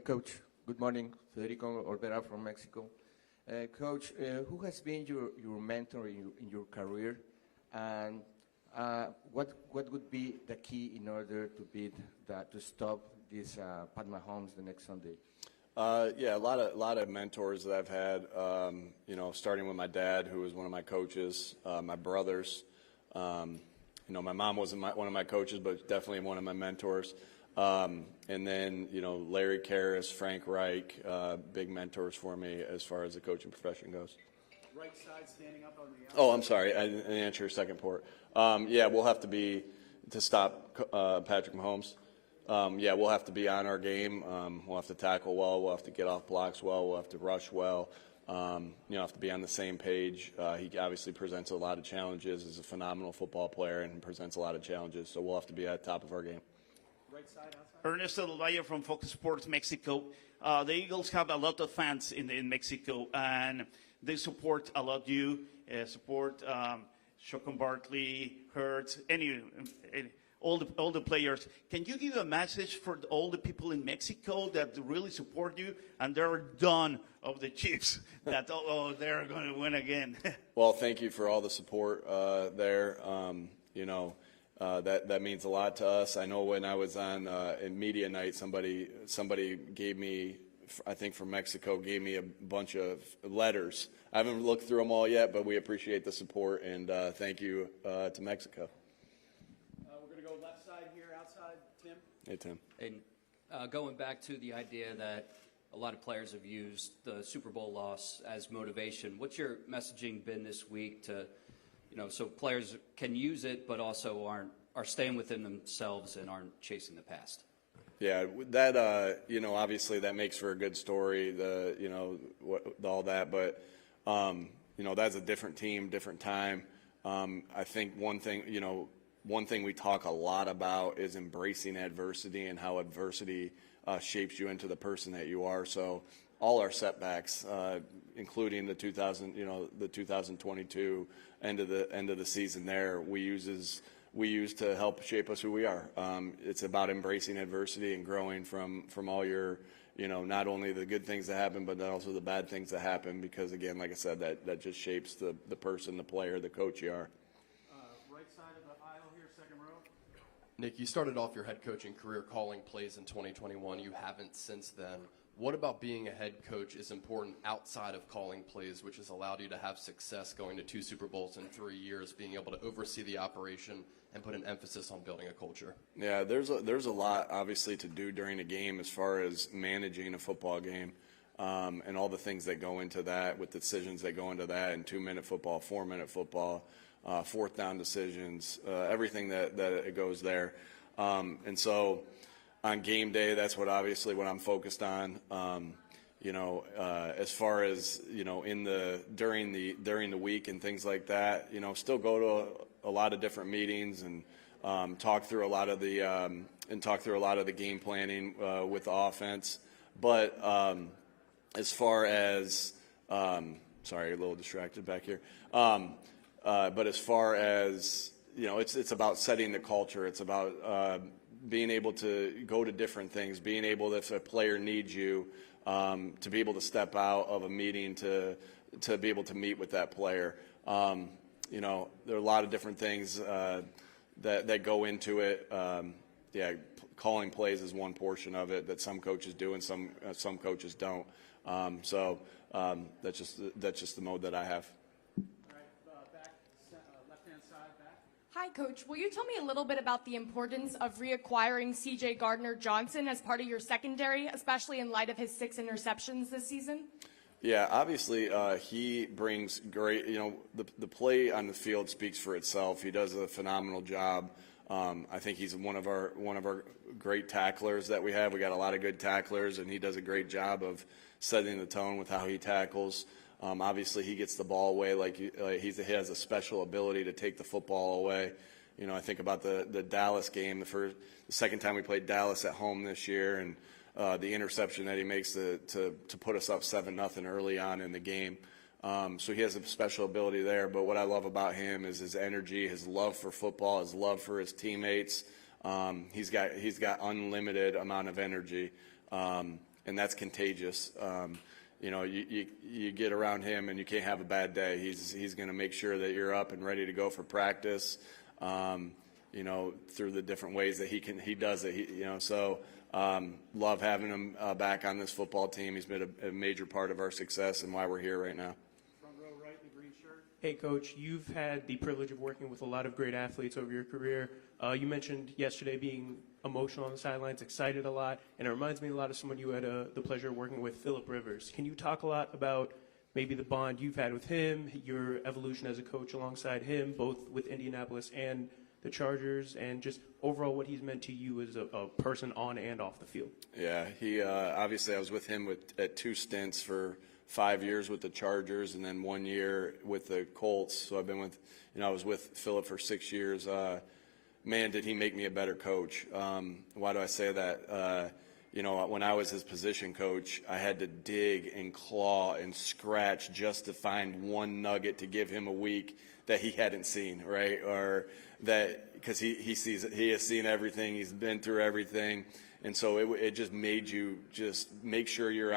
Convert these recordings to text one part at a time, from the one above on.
Coach. Good morning, Federico Olvera from Mexico. Coach, who has been your mentor in your career, and what would be the key in order to beat to stop this Pat Mahomes the next Sunday? Yeah, a lot of mentors that I've had. Starting with my dad, who was one of my coaches, my brothers. My mom wasn't one of my coaches, but definitely one of my mentors. And then, Larry Karras, Frank Reich, big mentors for me as far as the coaching profession goes. Right side standing up on the outside. Oh, I'm sorry. I didn't answer your second part. We'll have to be to stop Patrick Mahomes. We'll have to be on our game. We'll have to tackle well. We'll have to get off blocks well. We'll have to rush well. Have to be on the same page. He obviously presents a lot of challenges. He's a phenomenal football player and presents a lot of challenges. So we'll have to be at the top of our game. Right side, outside. Ernesto Del Valle from Fox Sports Mexico. The Eagles have a lot of fans in Mexico, and they support a lot you, support Chocon Barkley, Hurts, all the players. Can you give a message for all the people in Mexico that really support you and they're done of the Chiefs, that they're going to win again? Well, thank you for all the support there. That means a lot to us. I know when I was on in media night, somebody gave me, I think from Mexico, gave me a bunch of letters. I haven't looked through them all yet, but we appreciate the support, and thank you to Mexico. We're going to go left side here, outside. Tim? Hey, Tim. And going back to the idea that a lot of players have used the Super Bowl loss as motivation, what's your messaging been this week to, so players can use it, but also are staying within themselves and aren't chasing the past? Yeah, that obviously that makes for a good story. All that, but that's a different team, different time. I think one thing we talk a lot about is embracing adversity and how adversity shapes you into the person that you are. So all our setbacks, including the 2022 end of the season, there we use to help shape us who we are. It's about embracing adversity and growing from all your, not only the good things that happen, but also the bad things that happen. Because again, like I said, that just shapes the person, the player, the coach you are. Right side of the aisle here, second row. Nick, you started off your head coaching career calling plays in 2021. You haven't since then. What about being a head coach is important outside of calling plays, which has allowed you to have success going to 2 Super Bowls in 3 years, being able to oversee the operation and put an emphasis on building a culture? Yeah, there's a lot obviously to do during a game as far as managing a football game, and all the things that go into that, with decisions that go into that, and 2-minute football, 4-minute football, 4th down decisions, everything that it goes there, and so on game day, that's what I'm focused on. As far as during the week and things like that, still go to a lot of different meetings and talk through a lot of the game planning with the offense. But as far as sorry, a little distracted back here. But as far as it's about setting the culture. It's about being able to go to different things, being able to, if a player needs you, to be able to step out of a meeting to be able to meet with that player. There are a lot of different things that go into it. Calling plays is one portion of it that some coaches do and some coaches don't. That's just the mode that I have. Hi, Coach. Will you tell me a little bit about the importance of reacquiring C.J. Gardner-Johnson as part of your secondary, especially in light of his 6 interceptions this season? Yeah, obviously he brings great, the play on the field speaks for itself. He does a phenomenal job. I think he's one of our great tacklers that we have. We got a lot of good tacklers, and he does a great job of setting the tone with how he tackles. Obviously, he gets the ball away he has a special ability to take the football away. I think about the Dallas game, the second time we played Dallas at home this year, and the interception that he makes to put us up 7-0 early on in the game. So he has a special ability there. But what I love about him is his energy, his love for football, his love for his teammates. He's got unlimited amount of energy. and that's contagious. You get around him and you can't have a bad day. He's going to make sure that you're up and ready to go for practice. Through the different ways that he does it. Love having him back on this football team. He's been a major part of our success and why we're here right now. Front row right, the green shirt. Hey, Coach, you've had the privilege of working with a lot of great athletes over your career. You mentioned yesterday being emotional on the sidelines, excited a lot, and it reminds me a lot of someone you had the pleasure of working with, Phillip Rivers. Can you talk a lot about maybe the bond you've had with him, your evolution as a coach alongside him, both with Indianapolis and the Chargers, and just overall what he's meant to you as a person on and off the field? Yeah, he obviously I was with him at 2 stints for 5 years with the Chargers and then 1 year with the Colts. So I've been with, I was with Phillip for 6 years. Man, did he make me a better coach. Why do I say that? When I was his position coach, I had to dig and claw and scratch just to find one nugget to give him a week that he hadn't seen, right? Or that because he has seen everything, he's been through everything, and so it just made you just make sure you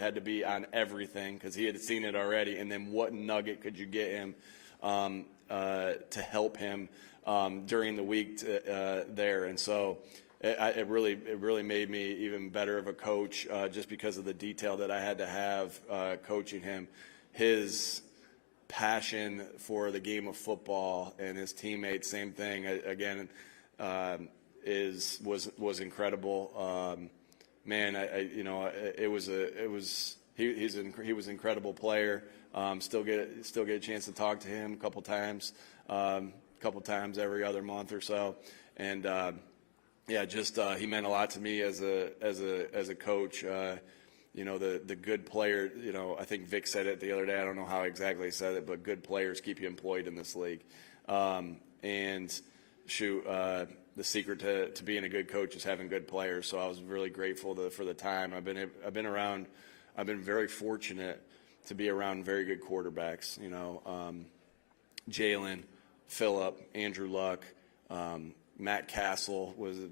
had to be on everything because he had seen it already. And then what nugget could you get him to help him during the week there? And so it really made me even better of a coach just because of the detail that I had to have coaching him. His passion for the game of football and his teammates, same thing. Again, was incredible. He was an incredible player. Still get a chance to talk to him a couple times every other month or so, and he meant a lot to me as a coach. The good player, I think Vic said it the other day. I don't know how exactly he said it, but good players keep you employed in this league. The secret to being a good coach is having good players. So I was really grateful for the time. I've been very fortunate to be around very good quarterbacks. Jalen, Phillip, Andrew Luck, Matt Castle was a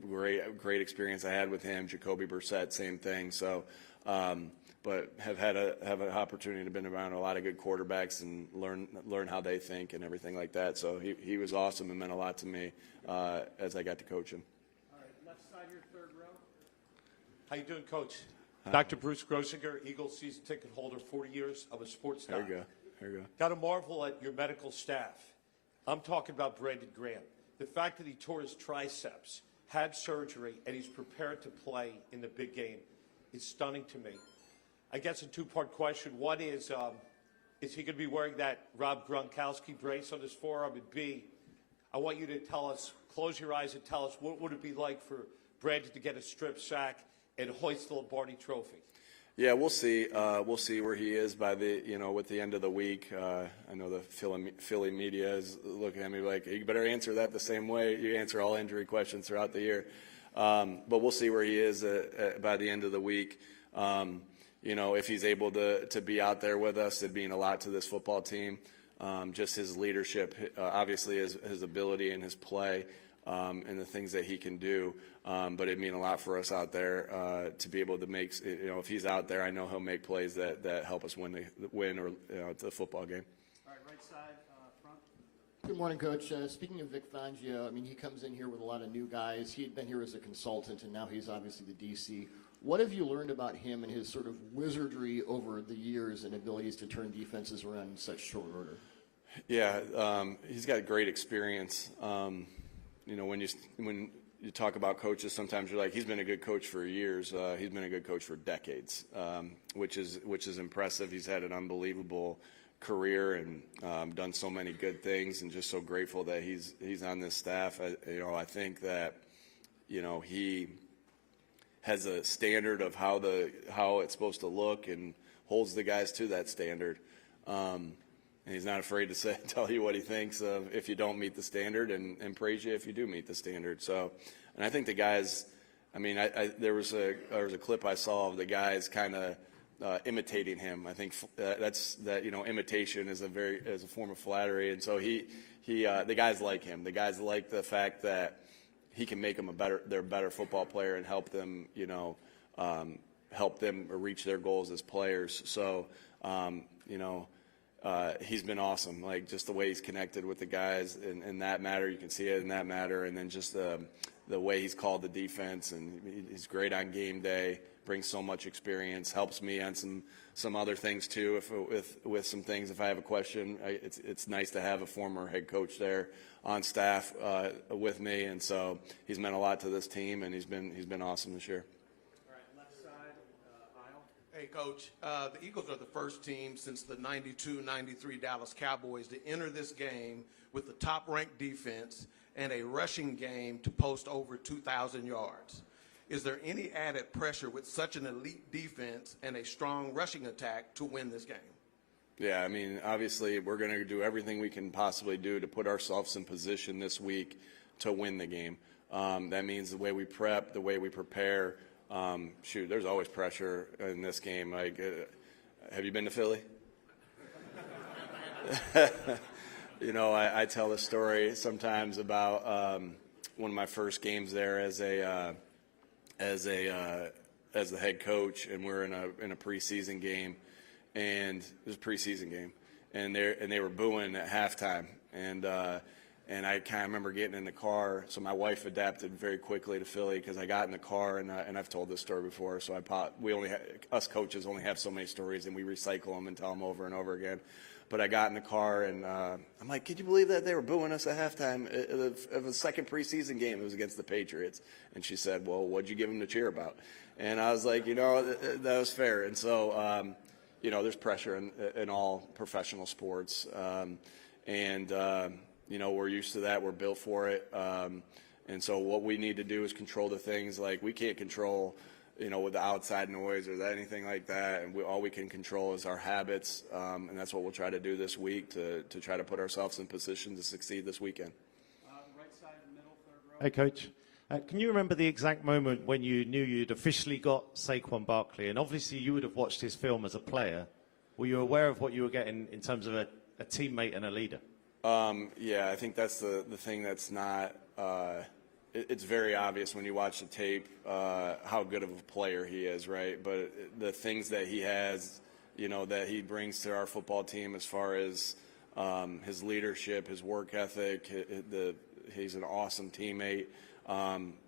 great experience I had with him. Jacoby Brissett, same thing. So, but have an opportunity to been around a lot of good quarterbacks and learn how they think and everything like that. So he was awesome and meant a lot to me as I got to coach him. All right, left side here, third row. How you doing, Coach? Dr. Bruce Grosinger, Eagles season ticket holder, 40 years. I'm a sports doc. There you go. Got to marvel at your medical staff. I'm talking about Brandon Graham. The fact that he tore his triceps, had surgery, and he's prepared to play in the big game is stunning to me. I guess a two-part question. One is he going to be wearing that Rob Gronkowski brace on his forearm? And B, I want you to tell us, close your eyes and tell us, what would it be like for Brandon to get a strip sack and hoist the Lombardi Trophy? Yeah, we'll see. We'll see where he is by with the end of the week. I know the Philly media is looking at me like, you better answer that the same way you answer all injury questions throughout the year. But we'll see where he is by the end of the week. If he's able to be out there with us, it'd mean a lot to this football team. Just his leadership, obviously his ability and his play, and the things that he can do. But it'd mean a lot for us out there to be able to make. If he's out there, I know he'll make plays that help us win the football game. All right, right side, front. Good morning, Coach. Speaking of Vic Fangio, he comes in here with a lot of new guys. He had been here as a consultant, and now he's obviously the DC. What have you learned about him and his sort of wizardry over the years and abilities to turn defenses around in such short order? Yeah, he's got great experience. When you talk about coaches, sometimes you're like, he's been a good coach for years. He's been a good coach for decades, which is impressive. He's had an unbelievable career and done so many good things, and just so grateful that he's on this staff. I think that he has a standard of how it's supposed to look and holds the guys to that standard. And he's not afraid to tell you what he thinks of if you don't meet the standard, and praise you if you do meet the standard. So, and I think the guys, there was a clip I saw of the guys kind of imitating him. I think imitation is a form of flattery, and so the guys like him. The guys like the fact that he can make them a better football player and help them, help them reach their goals as players. So, he's been awesome. Like, just the way he's connected with the guys in that matter, you can see it in that matter, and then just the way he's called the defense, and he's great on game day, brings so much experience, helps me on some other things too. With some things, if I have a question, it's nice to have a former head coach there on staff with me, and so he's meant a lot to this team, and he's been awesome this year. All right, left side, aisle. Hey, Coach. The Eagles are the first team since the 92-93 Dallas Cowboys to enter this game with the top-ranked defense and a rushing game to post over 2,000 yards. Is there any added pressure with such an elite defense and a strong rushing attack to win this game? Yeah, I mean, obviously we're going to do everything we can possibly do to put ourselves in position this week to win the game. That means the way we prep, the way we prepare. There's always pressure in this game. Like, have you been to Philly? I tell a story sometimes about one of my first games there as the head coach, and we're in a preseason game, and it was a preseason game, and they were booing at halftime, and I kind of remember getting in the car. So my wife adapted very quickly to Philly because I got in the car, and I've told this story before. So us coaches only have so many stories, and we recycle them and tell them over and over again. But I got in the car, and I'm like, "Could you believe that they were booing us at halftime of a second preseason game? It was against the Patriots." And she said, "Well, what'd you give them to cheer about?" And I was like, that was fair. And so, there's pressure in all professional sports, we're used to that. We're built for it. And so what we need to do is control the things. Like, we can't control, with the outside noise or anything like that. And all we can control is our habits. And that's what we'll try to do this week to try to put ourselves in position to succeed this weekend. Right side, middle, third row. Hey, Coach. Can you remember the exact moment when you knew you'd officially got Saquon Barkley? And obviously you would have watched his film as a player. Were you aware of what you were getting in terms of a teammate and a leader? Yeah, I think that's the thing that's not it's very obvious when you watch the tape how good of a player he is, right? But the things that he has, that he brings to our football team as far as his leadership, his work ethic, he's an awesome teammate.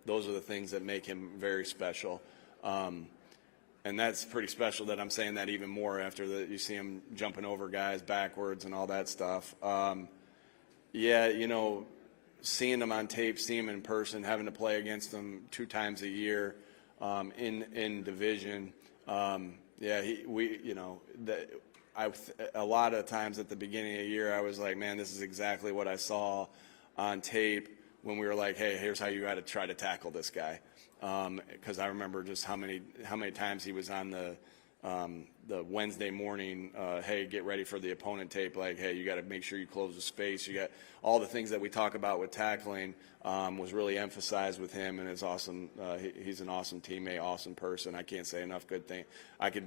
Those are the things that make him very special. And that's pretty special that I'm saying that even more after you see him jumping over guys backwards and all that stuff. Seeing him on tape, seeing him in person, having to play against him 2 times a year in division. A lot of times at the beginning of the year, I was like, man, this is exactly what I saw on tape when we were like, hey, here's how you got to try to tackle this guy. Because I remember just how many times he was on the Wednesday morning, hey, get ready for the opponent tape, like, hey, you got to make sure you close the space. You got all the things that we talk about with tackling was really emphasized with him, and it's awesome. He's an awesome teammate, awesome person. I can't say enough good things. I could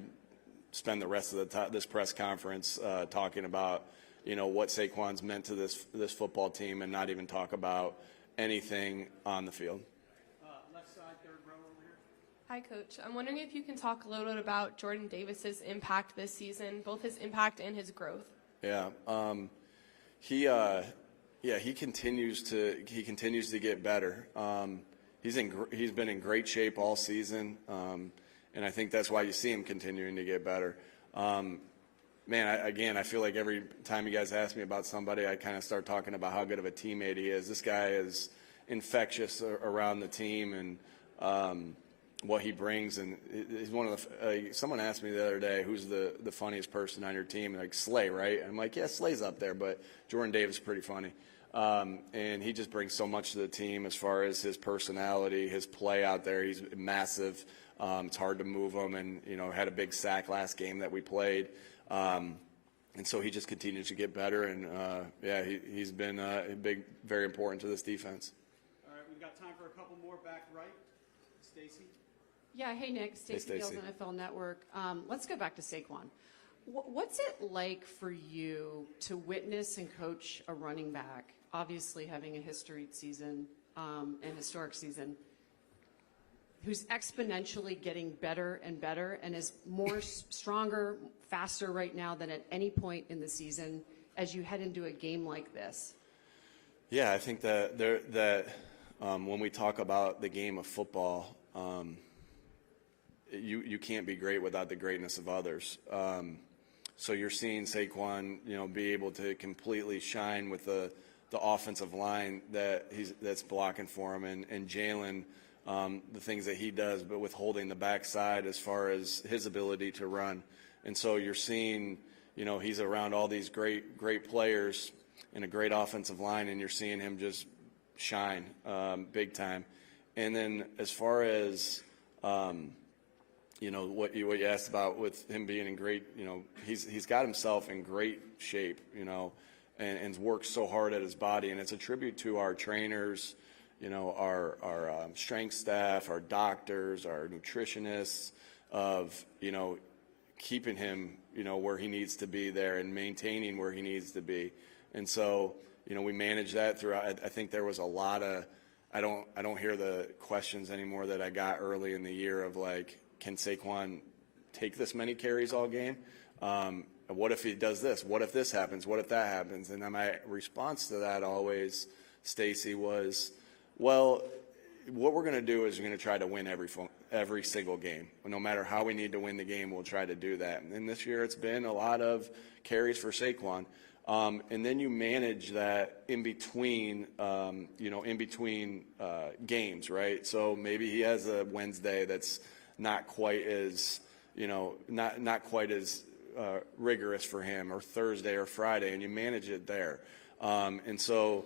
spend the rest of this press conference talking about, what Saquon's meant to this football team and not even talk about anything on the field. Left side, third row over here. Hi, Coach. I'm wondering if you can talk a little bit about Jordan Davis's impact this season, both his impact and his growth. Yeah, he continues to get better. He's been in great shape all season, and I think that's why you see him continuing to get better. I feel like every time you guys ask me about somebody, I kind of start talking about how good of a teammate he is. This guy is infectious around the team, and what he brings. And he's one of the. Someone asked me the other day, who's the funniest person on your team? Like, Slay, right? And I'm like, yeah, Slay's up there, but Jordan Davis is pretty funny. And he just brings so much to the team as far as his personality, his play out there. He's massive. It's hard to move him, and had a big sack last game that we played. And so he just continues to get better, and he's been very important to this defense. All right, we've got time for a couple more back right. Stacy. Yeah, hey Nick, Stacy Gills, NFL Network. Let's go back to Saquon. What's it like for you to witness and coach a running back, obviously having a historic season, who's exponentially getting better and better and is more stronger, faster right now than at any point in the season as you head into a game like this? Yeah, I think that when we talk about the game of football, you can't be great without the greatness of others. So you're seeing Saquon, be able to completely shine with the offensive line that's blocking for him, and Jalen, the things that he does, but with holding the backside as far as his ability to run. And so you're seeing, he's around all these great players and a great offensive line, and you're seeing him just shine big time. And then as far as what you asked about with him being in great, he's got himself in great shape, and works so hard at his body, and it's a tribute to our trainers, our strength staff, our doctors, our nutritionists, of keeping him where he needs to be there and maintaining where he needs to be. And so we manage that throughout. I think there was a lot of I don't hear the questions anymore that I got early in the year of like, can Saquon take this many carries all game? What if he does this? What if this happens? What if that happens? And then my response to that always, Stacy, was, well, what we're going to do is we're going to try to win every single game. No matter how we need to win the game, we'll try to do that. And this year it's been a lot of carries for Saquon. And then you manage that in between games, right? So maybe he has a Wednesday that's not quite as, not quite as rigorous for him, or Thursday or Friday, and you manage it there. And so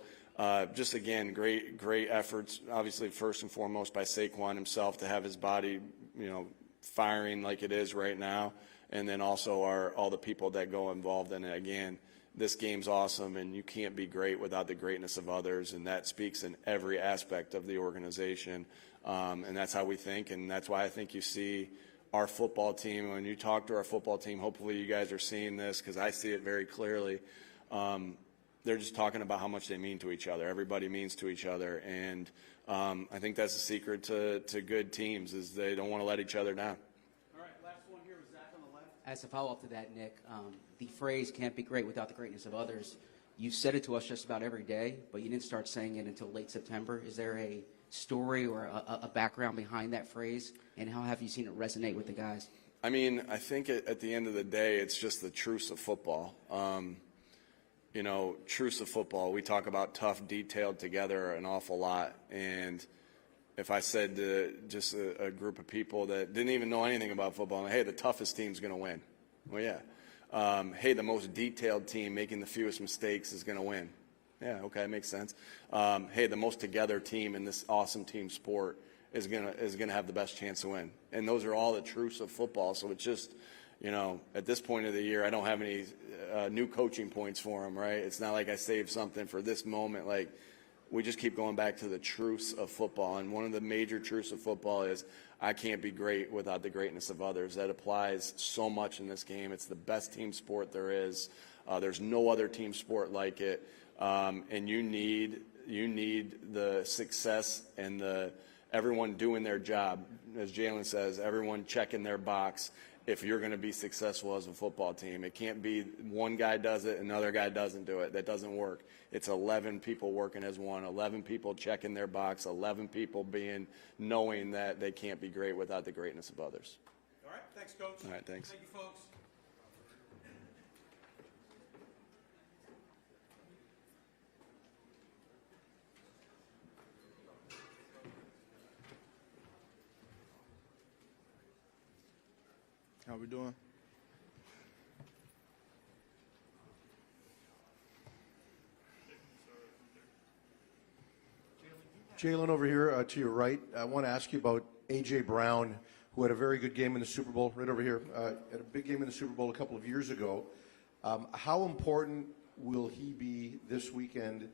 just again, great efforts, obviously first and foremost by Saquon himself to have his body, firing like it is right now, and then also all the people that go involved in it. Again, this game's awesome, and you can't be great without the greatness of others, and that speaks in every aspect of the organization. And that's how we think, and that's why I think you see our football team. When you talk to our football team, hopefully you guys are seeing this, because I see it very clearly. They're just talking about how much they mean to each other. Everybody means to each other, and I think that's the secret to good teams, is they don't want to let each other down. All right, last one here is Zach on the left. As a follow-up to that, Nick, the phrase "can't be great without the greatness of others," you said it to us just about every day, but you didn't start saying it until late September. Is there a story or a background behind that phrase, and how have you seen it resonate with the guys? I mean, I think at the end of the day, it's just the truths of football. Truths of football. We talk about tough, detailed together an awful lot. And if I said to just a group of people that didn't even know anything about football, hey, the toughest team's going to win. Well, yeah. Hey, the most detailed team making the fewest mistakes is going to win. Yeah, okay, makes sense. Hey, the most together team in this awesome team sport is gonna have the best chance to win. And those are all the truths of football. So it's just, at this point of the year, I don't have any new coaching points for them, right? It's not like I saved something for this moment. Like, we just keep going back to the truths of football. And one of the major truths of football is I can't be great without the greatness of others. That applies so much in this game. It's the best team sport there is. There's no other team sport like it. And you need the success and everyone doing their job. As Jalen says, everyone checking their box if you're going to be successful as a football team. It can't be one guy does it, another guy doesn't do it. That doesn't work. It's 11 people working as one, 11 people checking their box, 11 people knowing that they can't be great without the greatness of others. All right, thanks, Coach. All right, thanks. Thank you, folks. How we doing? Jalen, over here to your right, I want to ask you about A.J. Brown, who had a very good game in the Super Bowl, right over here. Had a big game in the Super Bowl a couple of years ago. How important will he be this weekend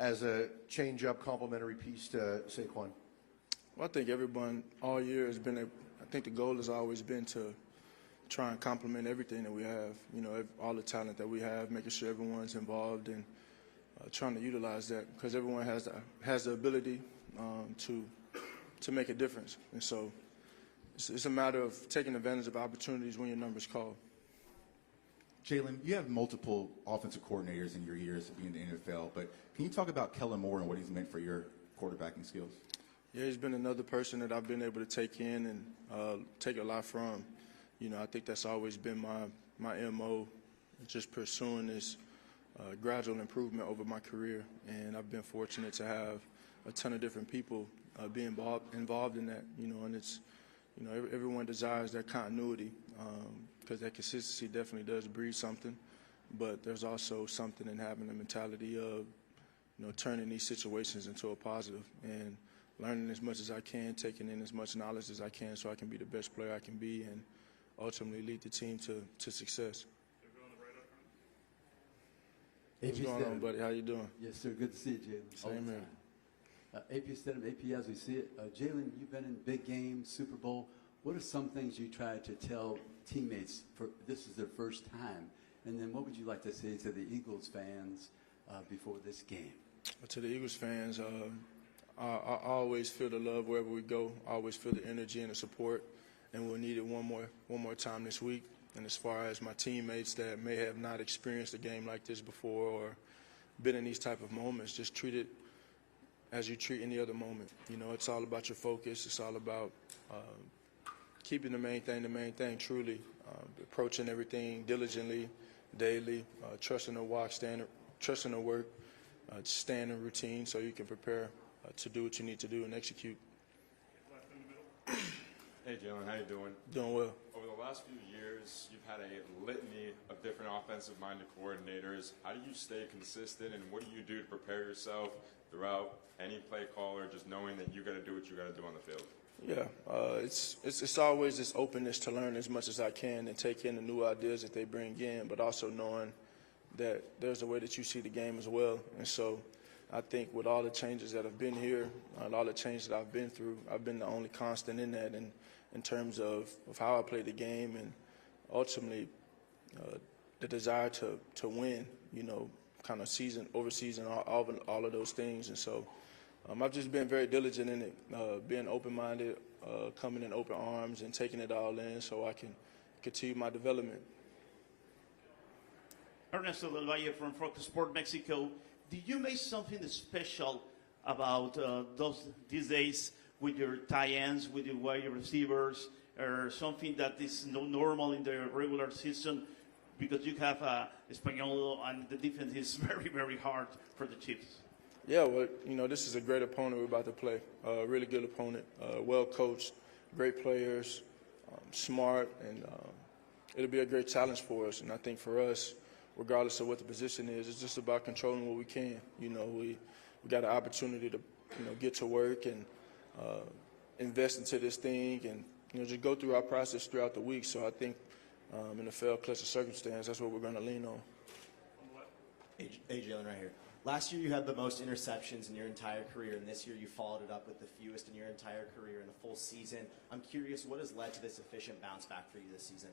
as a change-up, complementary piece to Saquon? Well, I think everyone all year has been I think the goal has always been to try and complement everything that we have, all the talent that we have, making sure everyone's involved, and trying to utilize that, because everyone has the ability to make a difference. And so it's a matter of taking advantage of opportunities when your number's called. Jalen, you have multiple offensive coordinators in your years of being in the NFL, but can you talk about Kellen Moore and what he's meant for your quarterbacking skills? Yeah, he's been another person that I've been able to take in and take a lot from. You know, I think that's always been my MO, just pursuing this gradual improvement over my career. And I've been fortunate to have a ton of different people be involved in that, you know, and it's, you know, everyone desires that continuity because that consistency definitely does breed something. But there's also something in having the mentality of, you know, turning these situations into a positive and learning as much as I can, taking in as much knowledge as I can so I can be the best player I can be and ultimately lead the team to success. What's going on, buddy? How you doing? Yes, sir. Good to see you, Jalen. Same here. AP Stidham, AP as we see it. Jalen, you've been in big games, Super Bowl. What are some things you try to tell teammates for this is their first time? And then what would you like to say to the Eagles fans before this game? To the Eagles fans, I always feel the love wherever we go. I always feel the energy and the support, and we'll need it one more time this week. And as far as my teammates that may have not experienced a game like this before or been in these type of moments, just treat it as you treat any other moment. You know, it's all about your focus. It's all about keeping the main thing truly, approaching everything diligently, daily, trusting the walk, trusting the work, staying in routine so you can prepare to do what you need to do and execute. Hey, Jalen, how you doing? Doing well. Over the last few years, you've had a litany of different offensive-minded coordinators. How do you stay consistent, and what do you do to prepare yourself throughout any play call or just knowing that you got to do what you got to do on the field? Yeah, it's always this openness to learn as much as I can and take in the new ideas that they bring in, but also knowing that there's a way that you see the game as well. And so I think with all the changes that have been here and all the changes that I've been through, I've been the only constant in that and in terms of how I play the game and ultimately the desire to win, you know, kind of season over season, all of those things. And so I've just been very diligent in it, being open-minded, coming in open arms and taking it all in so I can continue my development. Ernesto Del Valle from Fox Sports Mexico. Did you make something special about these days with your tight ends, with your wide receivers, or something that is not normal in the regular season? Because you have Español and the defense is very, very hard for the Chiefs. Yeah, well, you know, this is a great opponent we're about to play. A really good opponent, well coached, great players, smart, and it'll be a great challenge for us. And I think for us, regardless of what the position is, it's just about controlling what we can. You know, we got an opportunity to, you know, get to work and invest into this thing and, you know, just go through our process throughout the week. So I think in the fair clutch of circumstance, that's what we're going to lean on. Hey, Jalen, right here. Last year you had the most interceptions in your entire career, and this year you followed it up with the fewest in your entire career in a full season. I'm curious, what has led to this efficient bounce back for you this season?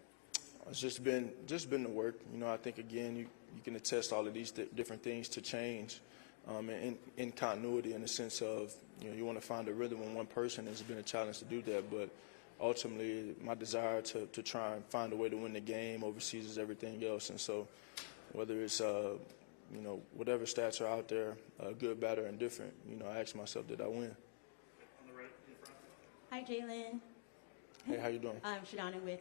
It's just been the work. You know, I think, again, you can attest all of these different things to change in continuity in the sense of, you know, you want to find a rhythm in one person. It's been a challenge to do that, but ultimately my desire to try and find a way to win the game overseas everything else. And so whether it's you know, whatever stats are out there, good, bad, or indifferent, you know, I ask myself, did I win? Hi, Jalen. Hey, how you doing? I'm Shadana with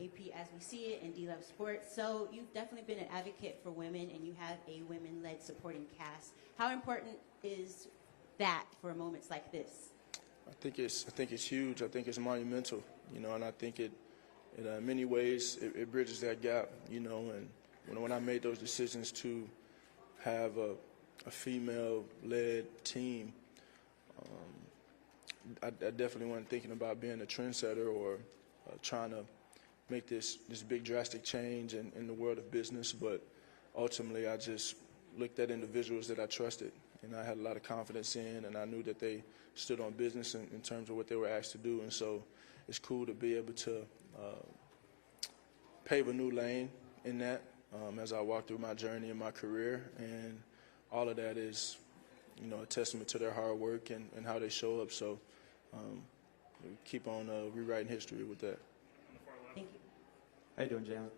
AP As We See It and D-Love Sports. So you've definitely been an advocate for women, and you have a women-led supporting cast. How important is that for moments like this? I think it's huge. I think it's monumental, you know, and I think in many ways it bridges that gap, you know, and when I made those decisions to have a female-led team, I definitely wasn't thinking about being a trendsetter or trying to make this big drastic change in the world of business, but ultimately I just looked at individuals that I trusted and I had a lot of confidence in, and I knew that they stood on business in terms of what they were asked to do. And so it's cool to be able to pave a new lane in that as I walk through my journey in my career, and all of that is, you know, a testament to their hard work and how they show up. So keep on rewriting history with that. Thank you. How you doing, Jalen?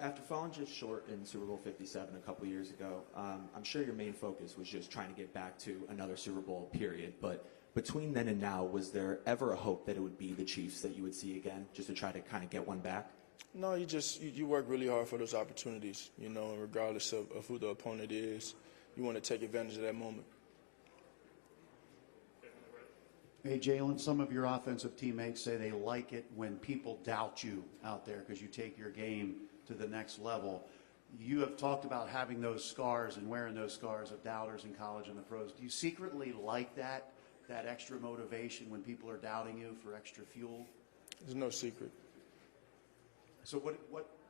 After falling just short in Super Bowl 57 a couple years ago, I'm sure your main focus was just trying to get back to another Super Bowl, period. But between then and now, was there ever a hope that it would be the Chiefs that you would see again, just to try to kind of get one back? No, you work really hard for those opportunities, and regardless of who the opponent is, you want to take advantage of that moment. Hey, Jalen, some of your offensive teammates say they like it when people doubt you out there because you take your game to the next level. You have talked about having those scars and wearing those scars of doubters in college and the pros. Do you secretly like that extra motivation when people are doubting you for extra fuel? There's no secret. So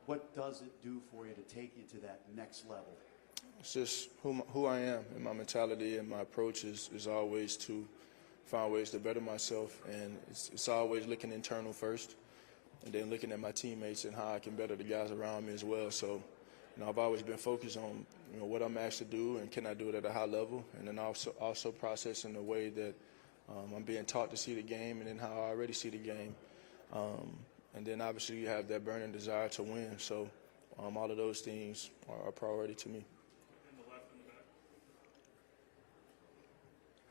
what does it do for you to take you to that next level? It's just who I am, and my mentality and my approach is always to find ways to better myself, and it's always looking internal first, and then looking at my teammates and how I can better the guys around me as well. So, I've always been focused on what I'm asked to do and can I do it at a high level, and then also processing the way that I'm being taught to see the game and then how I already see the game. And then obviously you have that burning desire to win. So all of those things are a priority to me.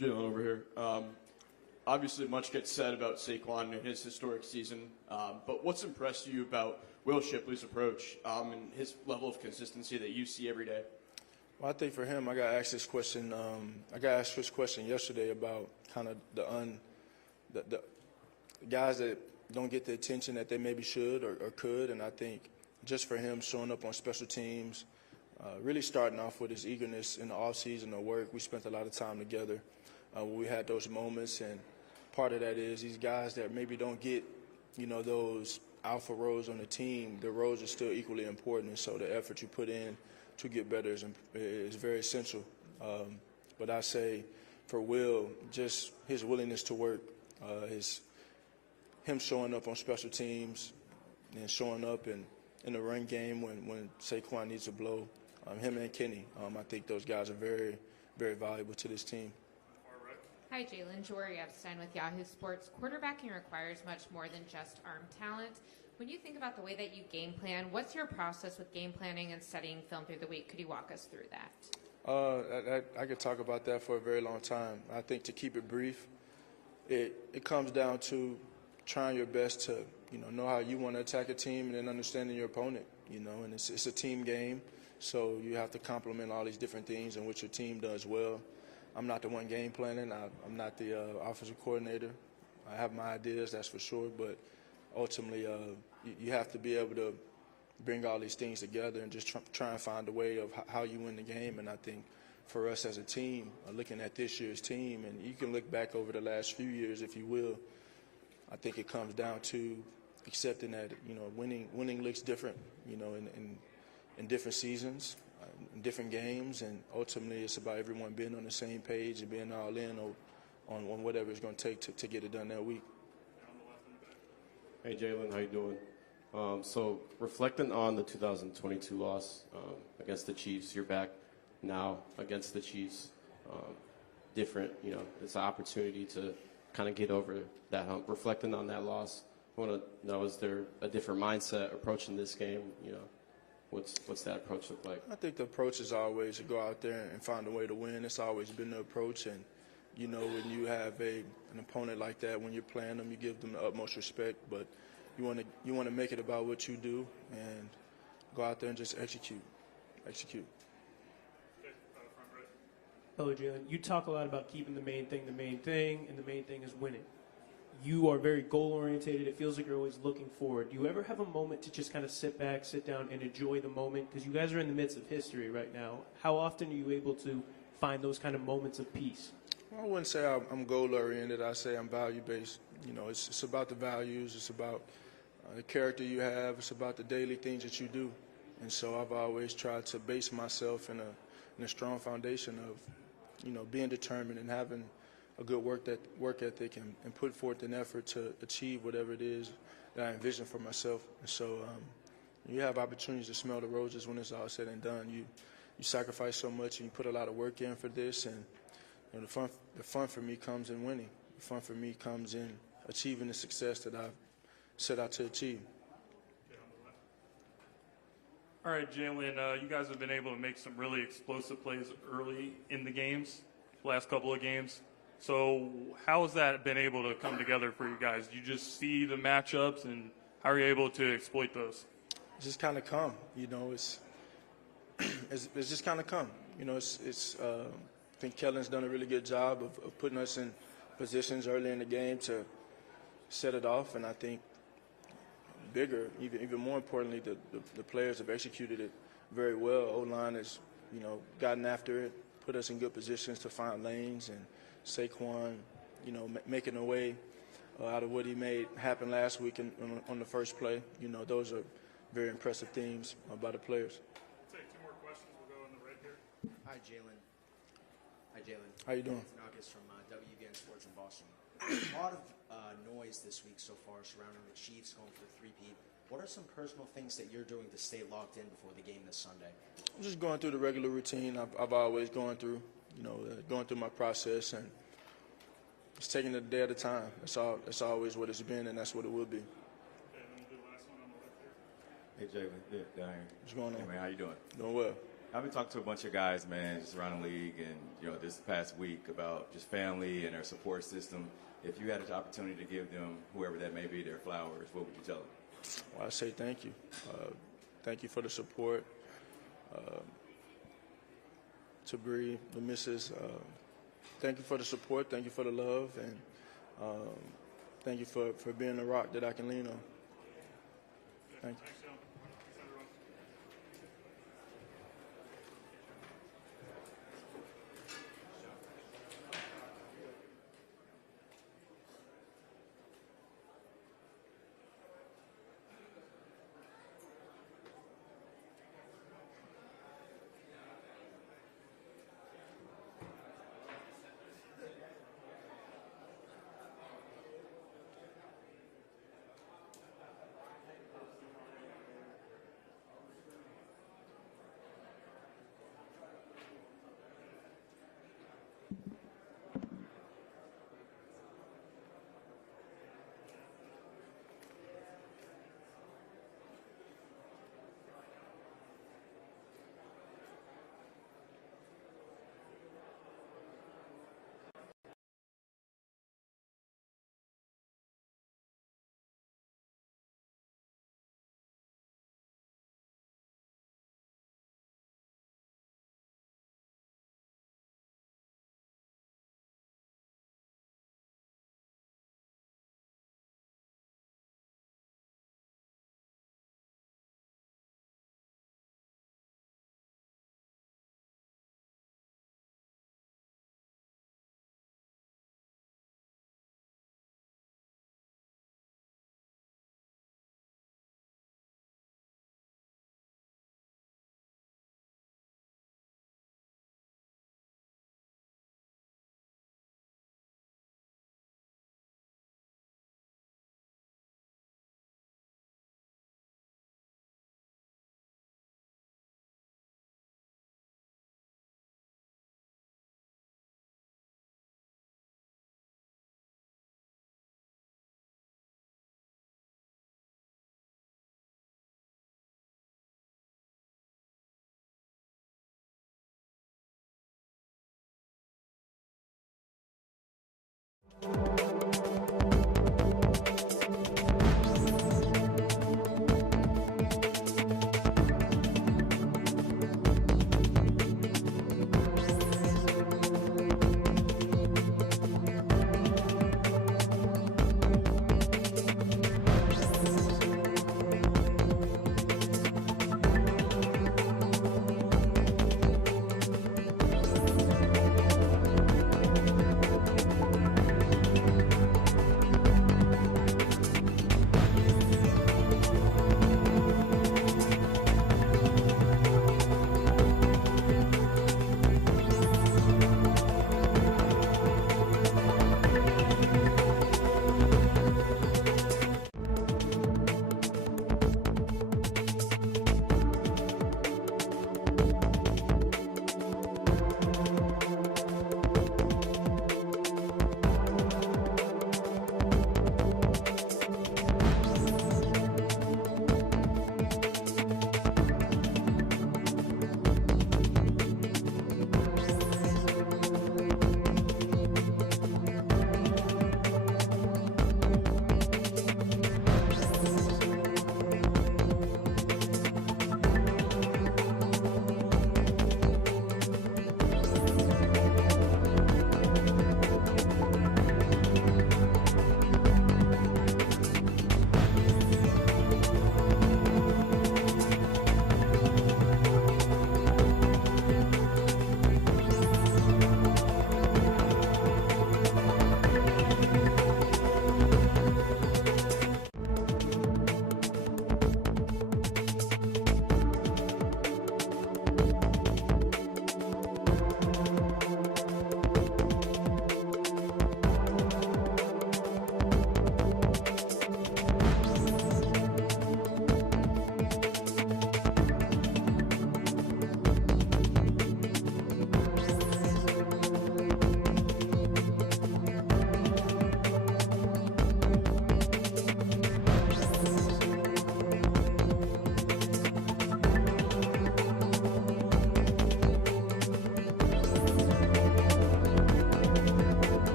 Jalen over here. Obviously, much gets said about Saquon and his historic season, but what's impressed you about Will Shipley's approach and his level of consistency that you see every day? Well, I think for him, I got asked this question. I got asked this question yesterday about kind of the guys that don't get the attention that they maybe should or could, and I think just for him showing up on special teams, really starting off with his eagerness in the offseason of work. We spent a lot of time together. We had those moments, and part of that is these guys that maybe don't get, those alpha roles on the team, the roles are still equally important, and so the effort you put in to get better is very essential. But I say for Will, just his willingness to work, him showing up on special teams and showing up in the run game when Saquon needs a blow, him and Kenny, I think those guys are very, very valuable to this team. Hi, Jalen. Jory Epstein with Yahoo Sports. Quarterbacking requires much more than just arm talent. When you think about the way that you game plan, what's your process with game planning and studying film through the week? Could you walk us through that? I could talk about that for a very long time. I think to keep it brief, it comes down to trying your best to know how you want to attack a team and then understanding your opponent. And it's a team game, so you have to complement all these different things in which your team does well. I'm not the one game planning. I'm not the offensive coordinator. I have my ideas, that's for sure, but ultimately you have to be able to bring all these things together and just try and find a way of how you win the game. And I think for us as a team, looking at this year's team, and you can look back over the last few years if you will, I think it comes down to accepting that winning looks different in different seasons, in different games, and ultimately it's about everyone being on the same page and being all in on whatever it's going to take to get it done that week. Hey Jalen, how you doing? So reflecting on the 2022 loss against the Chiefs, you're back now against the Chiefs. Different, it's an opportunity to kind of get over that hump. Reflecting on that loss, I want to know, is there a different mindset approaching this game? What's that approach look like? I think the approach is always to go out there and find a way to win. It's always been the approach, and when you have an opponent like that, when you're playing them, you give them the utmost respect, but you want to make it about what you do and go out there and just execute. Hello, Jalen. You talk a lot about keeping the main thing, and the main thing is winning. You are very goal-oriented. It feels like you're always looking forward. Do you ever have a moment to just kind of sit back, sit down, and enjoy the moment? Because you guys are in the midst of history right now. How often are you able to find those kind of moments of peace? I wouldn't say I'm goal-oriented. I say I'm value-based. It's about the values. It's about the character you have. It's about the daily things that you do. And so I've always tried to base myself in a strong foundation of, being determined and having a good work ethic and put forth an effort to achieve whatever it is that I envision for myself. And so you have opportunities to smell the roses when it's all said and done. You sacrifice so much and you put a lot of work in for this, and the fun for me comes in winning. the fun for me comes in achieving the success that I've set out to achieve. All right, Jalen, you guys have been able to make some really explosive plays early in the games, last couple of games. So how has that been able to come together for you guys? Do you just see the matchups, and how are you able to exploit those? Just kind of come, it's just kind of come. I think Kellen's done a really good job of putting us in positions early in the game to set it off, and I think bigger, even more importantly, the players have executed it very well. O-line has, gotten after it, put us in good positions to find lanes, and Saquon, making a way out of what he made happen last week on the first play. Those are very impressive themes by the players. Take two more questions. We'll go in the right here. Hi, Jalen. How you doing? It's August from WVN Sports in Boston. A lot of noise this week so far surrounding the Chiefs going for the three-peat. What are some personal things that you're doing to stay locked in before the game this Sunday? I'm just going through the regular routine I've always gone through, going through my process, and just taking it a day at a time. That's always what it's been, and that's what it will be. Okay, then we'll do the last one on the left here. Hey, Jalen. Yeah, down here. What's going on? Hey, man, how you doing? Doing well. I've been talking to a bunch of guys, man, just around the league and, this past week about just family and their support system. If you had an opportunity to give them, whoever that may be, their flowers, what would you tell them? Well, I say thank you. Thank you for the support. To Bree, the missus, thank you for the support. Thank you for the love. And thank you for being the rock that I can lean on. Thank you.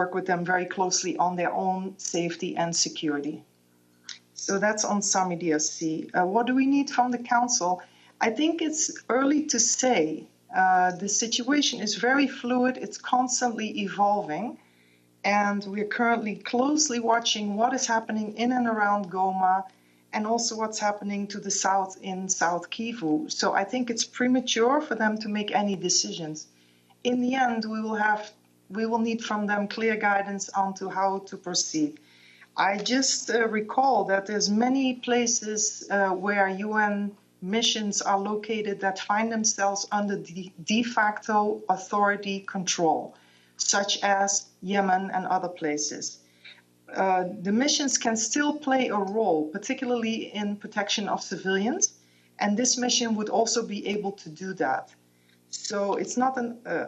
work with them very closely on their own safety and security. So that's on SAMI DRC. What do we need from the council? I think it's early to say. The situation is very fluid. It's constantly evolving. And we're currently closely watching what is happening in and around Goma and also what's happening to the south in South Kivu. So I think it's premature for them to make any decisions. In the end, we will need from them clear guidance onto how to proceed. I just recall that there's many places where UN missions are located that find themselves under de facto authority control, such as Yemen and other places. The missions can still play a role, particularly in protection of civilians, and this mission would also be able to do that. So it's not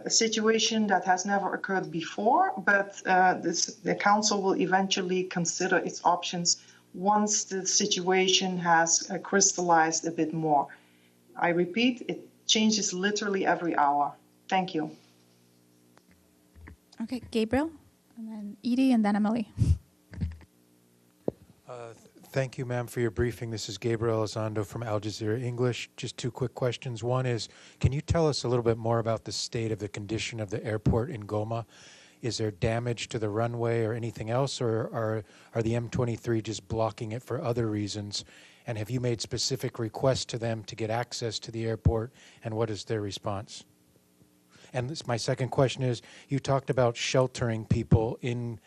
a situation that has never occurred before, but the Council will eventually consider its options once the situation has crystallized a bit more. I repeat, it changes literally every hour. Thank you. Okay, Gabriel, and then Edie, and then Emily. Thank you, ma'am, for your briefing. This is Gabriel Elizondo from Al Jazeera English. Just two quick questions. One is, can you tell us a little bit more about the state of the condition of the airport in Goma? Is there damage to the runway or anything else, or are the M23 just blocking it for other reasons? And have you made specific requests to them to get access to the airport, and what is their response? And my second question is, you talked about sheltering people in